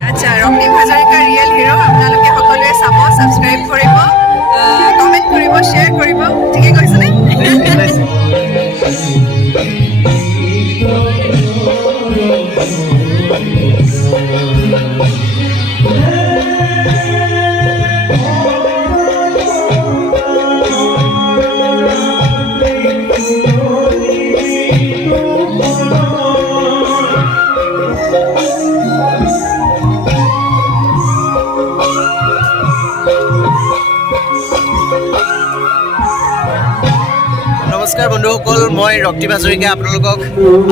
আচ্ছা, ৰক্তিম Hazarika real hero আপোনালোকে সকলোৱে চাব, ছাবস্ক্ৰাইব কৰিব, কমেণ্ট কৰিব, শ্বেয়াৰ কৰিব। ঠিকে কৈছেনে? নমস্কাৰ বন্ধুসকল, মই ৰক্তিম হাজৰিকা আপোনালোকক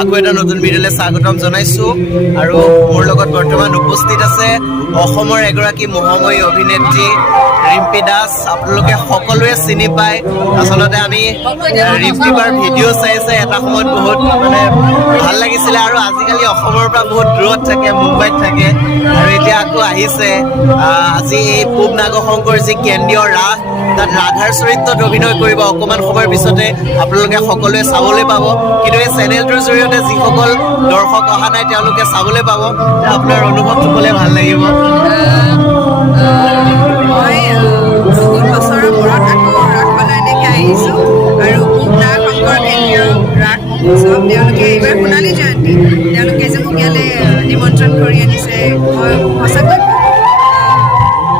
আকৌ এটা নতুন ভিডিঅ'লৈ স্বাগতম জনাইছোঁ। আৰু মোৰ লগত বৰ্তমান উপস্থিত আছে অসমৰ এগৰাকী মহাময়ী অভিনেত্ৰী ৰিম্পী দাস। আপোনালোকে সকলোৱে চিনি পায়। আচলতে আমি ৰিম্পী বাৰ ভিডিঅ' চাইছে এটা সময়ত বহুত ভাল লাগিছিলে, আৰু আজিকালি অসমৰ পৰা বহুত দূৰত থাকে, মুম্বাইত থাকে, আৰু এতিয়া আকৌ আহিছে। আজি এই পূব নাগ শংকৰ যি কেন্দ্ৰীয় ৰাস, তাত ৰাধাৰ চৰিত্ৰত অভিনয় কৰিব অকণমান সময়ৰ পিছতে আপোনালোকে সকলোৱে চাবলৈ পাব। কিন্তু এই চেনেলটোৰ জৰিয়তে যিসকল দৰ্শক অহা নাই তেওঁলোকে চাবলৈ পাব। আপোনাৰ অনুভৱটো ক'লে ভাল লাগিব। মই বহুত বছৰৰ মূৰত আকৌ ৰাসলৈ এনেকৈ আহিছোঁ, আৰু পূব নাগ শংকৰ কেন্দ্ৰীয় ৰাস মহোৎসৱ, তেওঁলোকে এইবাৰ সোণালী জয়ন্তী, তেওঁলোকে যে মোক ইয়ালৈ নিমন্ত্ৰণ কৰি আনিছে, মই সঁচাকৈ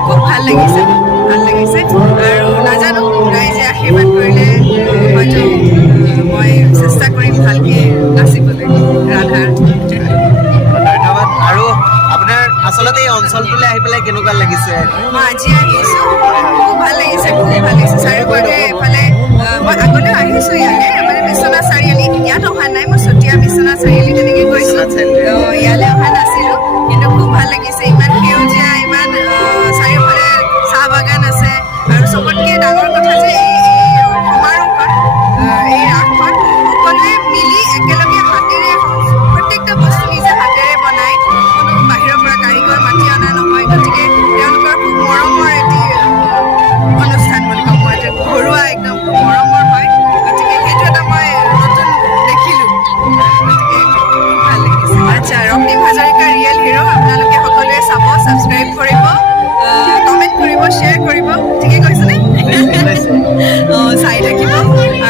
খুব ভাল লাগিছে, আৰু নাজানো ৰাইজে আশীৰ্বাদ কৰিলে হয়তো মই চেষ্টা কৰিম ভালকৈ নাচিবলৈ ৰাধাৰ। ধন্যবাদ। আৰু আপোনাৰ আচলতে এই অঞ্চলটোলৈ আহি পেলাই কেনেকুৱা লাগিছে? মই আজি আহিছোঁ, খুব ভাল লাগিছে, চাৰিওফালে এফালে মই আগতেও আহিছোঁ ইয়ালৈ, বিশ্বনাথ চাৰিআলি, ইয়াত অহা নাই, মই চতিয়া বিশ্বনাথ চাৰিআলি তেনেকৈ গৈছোঁ, ইয়ালৈ অহা নাছিলোঁ, কিন্তু খুব ভাল লাগিছে। ইমান সেউজীয়া, ইমান চাৰিওফালে চাহ বাগান আছে, আৰু চবতকৈ ডাঙৰ কথা যে এই সমাৰোহখন, এই ৰাসখন সকলোৱে মিলি একেলগে হাতেৰে প্ৰত্যেকটা বস্তু নিজে হাতেৰে বনাই, কোনো বাহিৰৰ পৰা কাৰিকৰ মাতি অনা নহয়। গতিকে তেওঁলোকৰ খুব মৰমৰ এটি অনুষ্ঠান বুলি ক'ম, মই ঘৰুৱা একদম খুব মৰমৰ হয়। গতিকে সেইটো এটা মই নতুন দেখিলোঁ, গতিকে খুব ভাল লাগিছে। আচ্ছা, ৰক্তিম হাজৰিকা ৰিয়েল হিৰো আপোনালোকে সকলোৱে চাব, ছাবস্ক্ৰাইব কৰিব, কমেণ্ট কৰিব, শ্বেয়াৰ কৰিব। ঠিকে কৈছেনে? চাই থাকিব,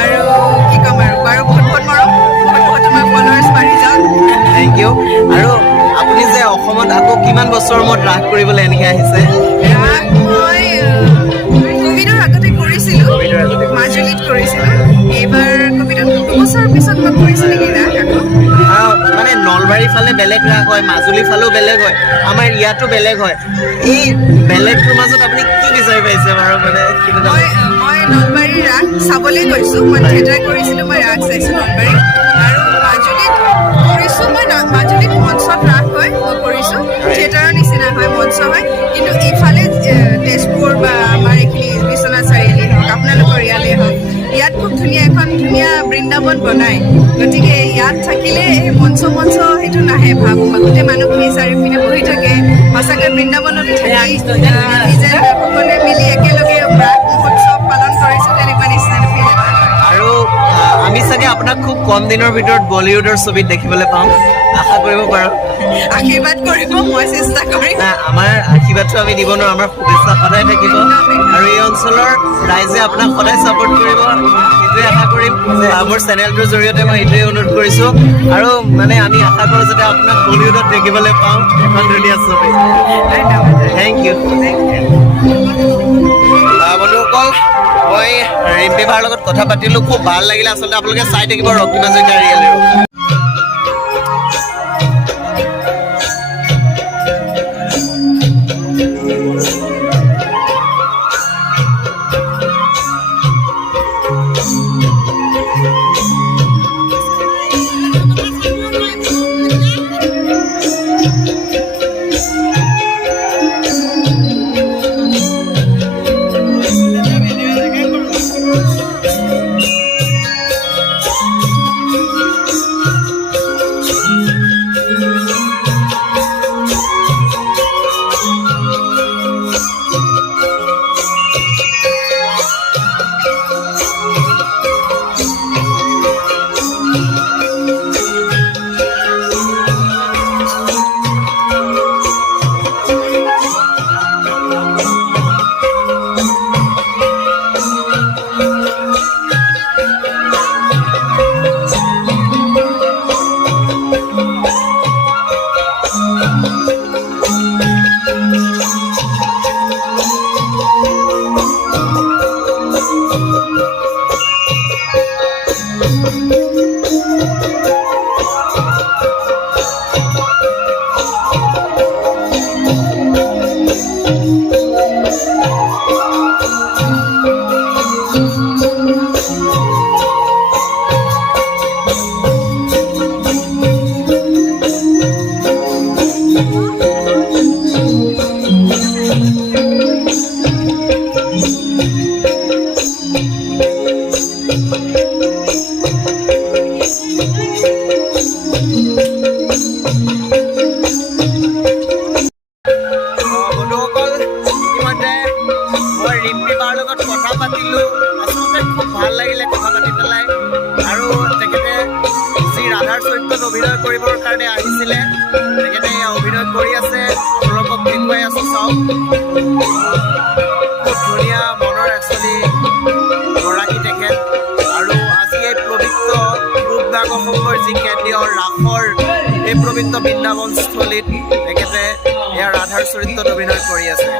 আৰু কি ক'ম আৰু বহুত বহুত মৰম, বহুত তোমাৰ ফলোৱাৰ্ছ বাঢ়ি যাওক। Thank you. আৰু আপুনি যে অসমত আকৌ কিমান বছৰৰ মূৰত ৰাস কৰিবলৈ এনেকৈ আহিছে? ৰাস মই ক'ভিডৰ আগতে কৰিছিলোঁ, মাজুলীত কৰিছিলোঁ। এইবাৰ ক'ভিডৰ 2 বছৰৰ পিছত মই কৰিছোঁ নেকি ৰাস আকৌ। নলবাৰীৰ ফালে বেলেগ ৰাস হয়, মাজুলীৰ ফালেও বেলেগ হয়, আমাৰ ইয়াতো বেলেগ হয়। এই বেলেগটোৰ মাজত আপুনি কি বিচাৰি পাইছে বাৰু? মই নলবাৰীৰ ৰাস চাবলৈ গৈছোঁ, মই থিয়েটাৰ কৰিছিলোঁ, মই ৰাস চাইছোঁ নলবাৰীত, আৰু মাজুলীত কৰিছোঁ। মই মাজুলীত মঞ্চত ৰাস হয়, মই কৰিছোঁ, থিয়েটাৰৰ নিচিনা হয়, মঞ্চ হয়। কিন্তু ইফালে তেজপুৰ বা আমাৰ এইখিনি বিশ্বনাথ চাৰিআলি হওক, আপোনালোকৰ ইয়ালৈ হওক, ইয়াত খুব এখন ধুনীয়া বৃন্দাবন বনায়। গতিকে ইয়াত থাকিলে এই মঞ্চ সেইটো নাহে, গোটেই মানুহখিনি চাৰিওপিনে বহি থাকে, সঁচাকৈ বৃন্দাবনতে থাকি নিজে সকলোৱে মিলি একেলগে ৰাস মহোৎসৱ পালন কৰিছোঁ, তেনেকুৱা নিচিনা ফিল এটা হয়। আৰু আমি চাগে আপোনাক খুব কম দিনৰ ভিতৰত বলিউডৰ ছবিত দেখিবলৈ পাম, আশা কৰিব পাৰোঁ। আশীৰ্বাদ কৰিব, মই চেষ্টা কৰিম। আমাৰ আশীৰ্বাদটো আমি দিব নোৱাৰোঁ, আমাৰ শুভেচ্ছা সদায় থাকিব, আৰু এই অঞ্চলৰ ৰাইজে আপোনাক সদায় ছাপোৰ্ট কৰিব, সেইটোৱে আশা কৰিম। মোৰ চেনেলটোৰ জৰিয়তে মই এইটোৱে অনুৰোধ কৰিছোঁ, আৰু আমি আশা কৰোঁ যাতে আপোনাক বলিউডত দেখিবলৈ পাওঁ, এখন ধুনীয়া ছবি। Thank you. বন্ধুসকল, মই ৰিম্পী বাৰ লগত কথা পাতিলোঁ, খুব ভাল লাগিলে। আচলতে আপোনালোকে চাই থাকিব ৰক্তিম হাজৰিকা ৰিয়েল হিৰো। আছে আপোনালোকক দেখুৱাই আছোঁ চাওক খুব ধুনীয়া মনৰ একচুৱেলি গৰাকী তেখেত আৰু আজি এই পবিত্ৰ ৰূপনাগ অসমৰ যি কেন্দ্ৰীয় ৰাসৰ এই পবিত্ৰ বৃন্দাবনস্থলীত তেখেতে ইয়াৰ ৰাধাৰ চৰিত্ৰত অভিনয় কৰি আছে